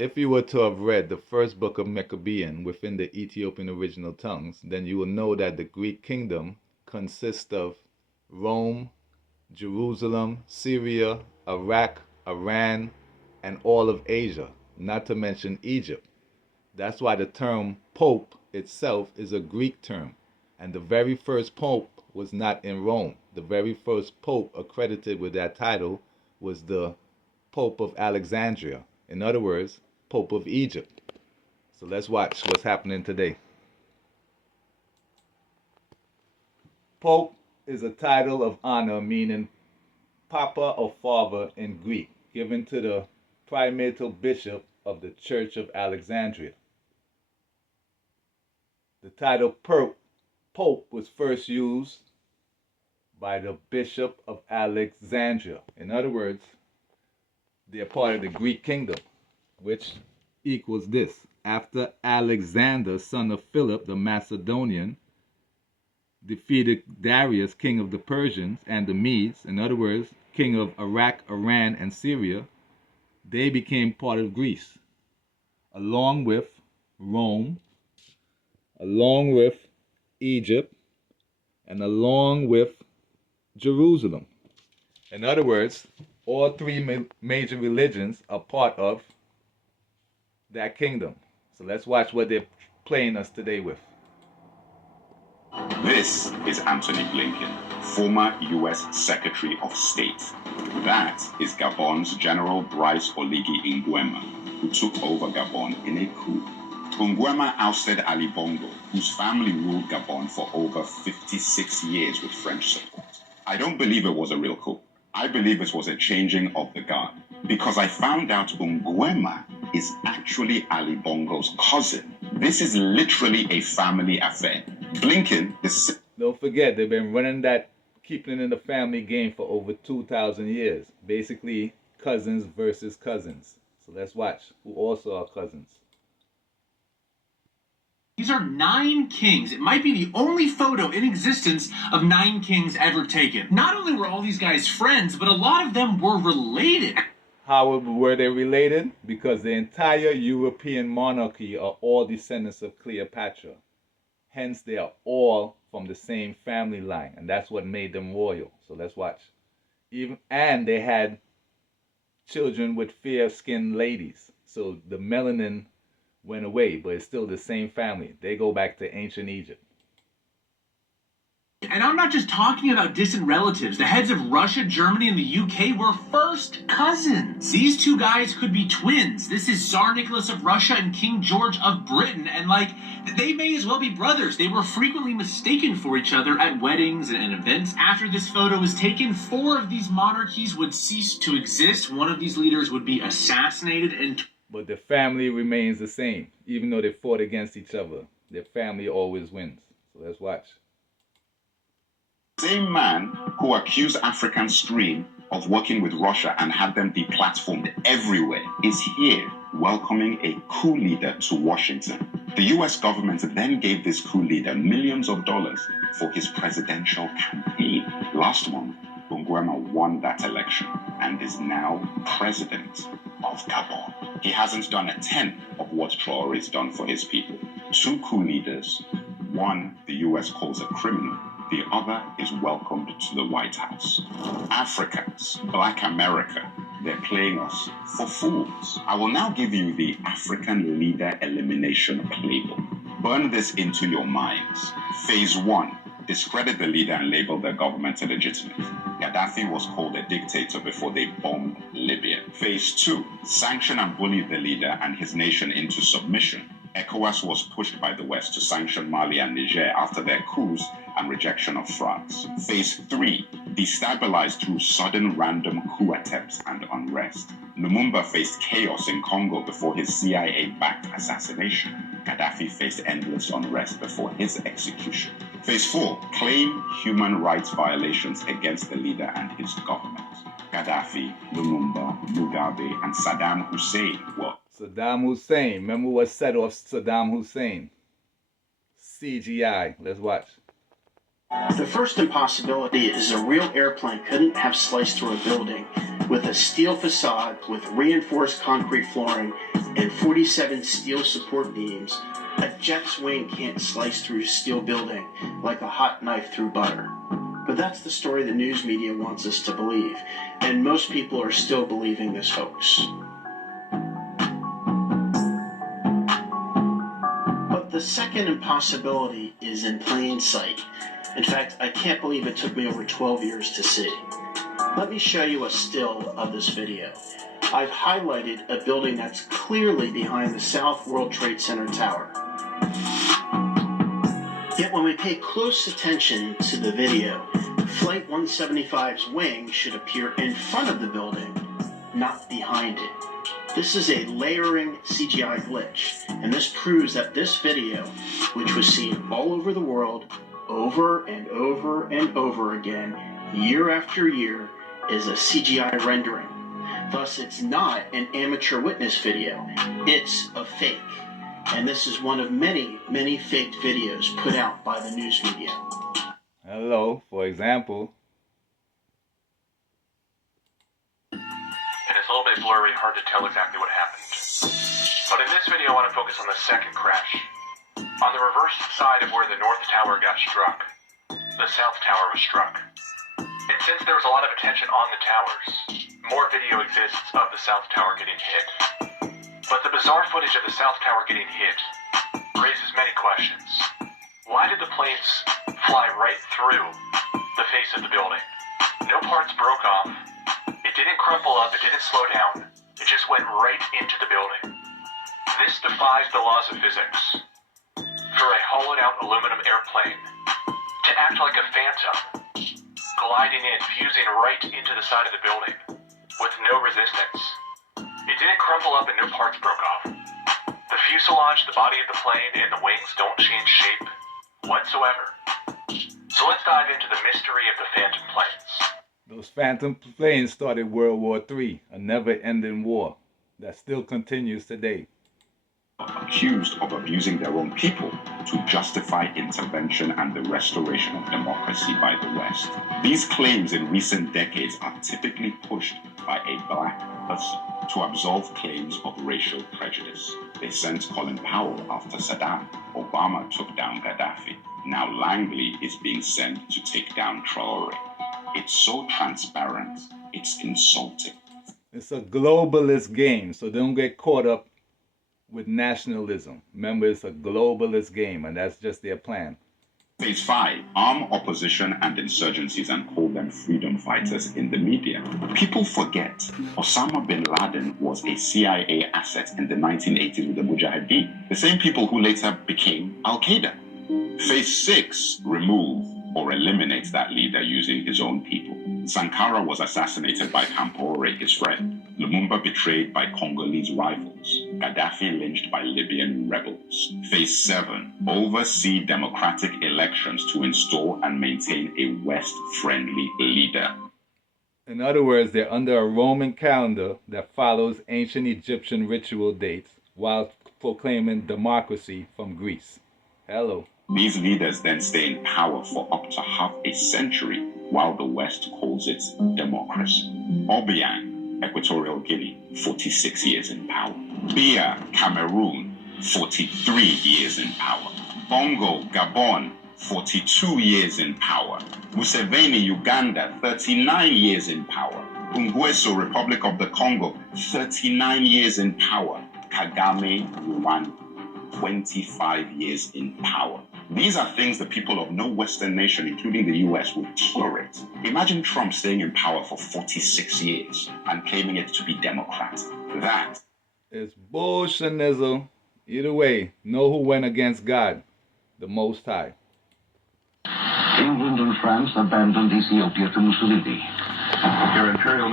if you were to have read the first book of Maccabean within the Ethiopian original tongues, then you will know that the Greek kingdom consists of Rome, Jerusalem, Syria, Iraq, Iran, and all of Asia, not to mention Egypt. That's why the term Pope itself is a Greek term. And the very first Pope was not in Rome. The very first Pope accredited with that title was the Pope of Alexandria. In other words, Pope of Egypt. So let's watch what's happening today. Pope is a title of honor meaning Papa or Father in Greek, given to the primate bishop of the Church of Alexandria. The title Pope was first used by the Bishop of Alexandria. In other words, they are part of the Greek kingdom, which equals this. After Alexander, son of Philip the Macedonian, defeated Darius, king of the Persians and the Medes, in other words, king of Iraq, Iran, and Syria, they became part of Greece, along with Rome, along with Egypt, and along with Jerusalem. In other words, all three major religions are part of that kingdom. So let's watch what they're playing us today with. This is Anthony Blinken, former U.S. Secretary of State. That is Gabon's General Brice Oligui Nguema, who took over Gabon in a coup. Nguema ousted Ali Bongo, whose family ruled Gabon for over 56 years with French support. I don't believe it was a real coup. I believe it was a changing of the guard, because I found out Nguema is actually Ali Bongo's cousin. This is literally a family affair. Blinken is... Don't forget, they've been running that, keeping it in the family game for over 2,000 years. Basically, cousins versus cousins. So let's watch who also are cousins. These are 9 kings. It might be the only photo in existence of 9 kings ever taken. Not only were all these guys friends, but a lot of them were related. How were they related? Because the entire European monarchy are all descendants of Cleopatra. Hence, they are all from the same family line, and that's what made them royal. So let's watch. And they had children with fair-skinned ladies. So the melanin went away, but it's still the same family. They go back to ancient Egypt. And I'm not just talking about distant relatives. The heads of Russia, Germany, and the UK were first cousins. These two guys could be twins. This is Tsar Nicholas of Russia and King George of Britain. And they may as well be brothers. They were frequently mistaken for each other at weddings and events. After this photo was taken, 4 of these monarchies would cease to exist. One of these leaders would be assassinated and... But the family remains the same. Even though they fought against each other, their family always wins. So let's watch. Same man who accused African Stream of working with Russia and had them deplatformed everywhere is here welcoming a coup leader to Washington. The US government then gave this coup leader millions of dollars for his presidential campaign. Last month, Nguema won that election and is now president of Gabon. He hasn't done a tenth of what Traore's done for his people. 2 coup leaders, one the US calls a criminal, the other is welcomed to the White House. Africans, Black America, they're playing us for fools. I will now give you the African leader elimination playbook. Burn this into your minds. Phase 1, discredit the leader and label their government illegitimate. Gaddafi was called a dictator before they bombed Libya. Phase 2, sanction and bully the leader and his nation into submission. ECOWAS was pushed by the West to sanction Mali and Niger after their coups and rejection of France. Phase 3, destabilized through sudden random coup attempts and unrest. Lumumba faced chaos in Congo before his CIA-backed assassination. Gaddafi faced endless unrest before his execution. Phase 4, claim human rights violations against the leader and his government. Gaddafi, Lumumba, Mugabe, and Saddam Hussein were... Saddam Hussein. Remember what set off Saddam Hussein? CGI. Let's watch. The first impossibility is a real airplane couldn't have sliced through a building with a steel facade with reinforced concrete flooring and 47 steel support beams, a jet's wing can't slice through steel building like a hot knife through butter. But that's the story the news media wants us to believe, and most people are still believing this hoax. But the second impossibility is in plain sight. In fact, I can't believe it took me over 12 years to see. Let me show you a still of this video. I've highlighted a building that's clearly behind the South World Trade Center tower. Yet when we pay close attention to the video, Flight 175's wing should appear in front of the building, not behind it. This is a layering CGI glitch, and this proves that this video, which was seen all over the world, over and over and over again, year after year, is a CGI rendering. Thus, it's not an amateur witness video. It's a fake. And this is one of many, many faked videos put out by the news media. Hello, for example. And it's a little bit blurry, hard to tell exactly what happened. But in this video, I want to focus on the second crash. On the reverse side of where the North Tower got struck, the South Tower was struck. And since there was a lot of attention on the towers, more video exists of the South Tower getting hit. But the bizarre footage of the South Tower getting hit raises many questions. Why did the planes fly right through the face of the building? No parts broke off. It didn't crumple up, it didn't slow down. It just went right into the building. This defies the laws of physics. For a hollowed-out aluminum airplane to act like a phantom, gliding in, fusing right into the side of the building with no resistance. It didn't crumple up and no parts broke off. The fuselage, the body of the plane, and the wings don't change shape whatsoever. So let's dive into the mystery of the Phantom planes. Those Phantom planes started World War III, a never-ending war that still continues today. Accused of abusing their own people to justify intervention and the restoration of democracy by the West. These claims in recent decades are typically pushed by a black person to absolve claims of racial prejudice. They sent Colin Powell after Saddam. Obama took down Gaddafi. Now Langley is being sent to take down Traore. It's so transparent, it's insulting. It's a globalist game, so don't get caught up with nationalism. Remember, it's a globalist game, and that's just their plan. Phase 5, arm opposition and insurgencies and call them freedom fighters in the media. People forget Osama bin Laden was a CIA asset in the 1980s with the Mujahideen, the same people who later became Al-Qaeda. Phase 6, remove or eliminate that leader using his own people. Sankara was assassinated by Compaoré, his friend. Lumumba betrayed by Congolese rivals. Gaddafi lynched by Libyan rebels. Phase 7, oversee democratic elections to install and maintain a West-friendly leader. In other words, they're under a Roman calendar that follows ancient Egyptian ritual dates while proclaiming democracy from Greece. Hello. These leaders then stay in power for up to half a century while the West calls it democracy. Obiang, Equatorial Guinea, 46 years in power. Biya, Cameroon, 43 years in power. Bongo, Gabon, 42 years in power. Museveni, Uganda, 39 years in power. Ungweso, Republic of the Congo, 39 years in power. Kagame, Rwanda, 25 years in power. These are things the people of no Western nation, including the US, would tolerate. Imagine Trump staying in power for 46 years and claiming it to be Democrat. That is bullshitism. Either way, know who went against God, the Most High. England and France abandoned Ethiopia to Mussolini. Your Imperial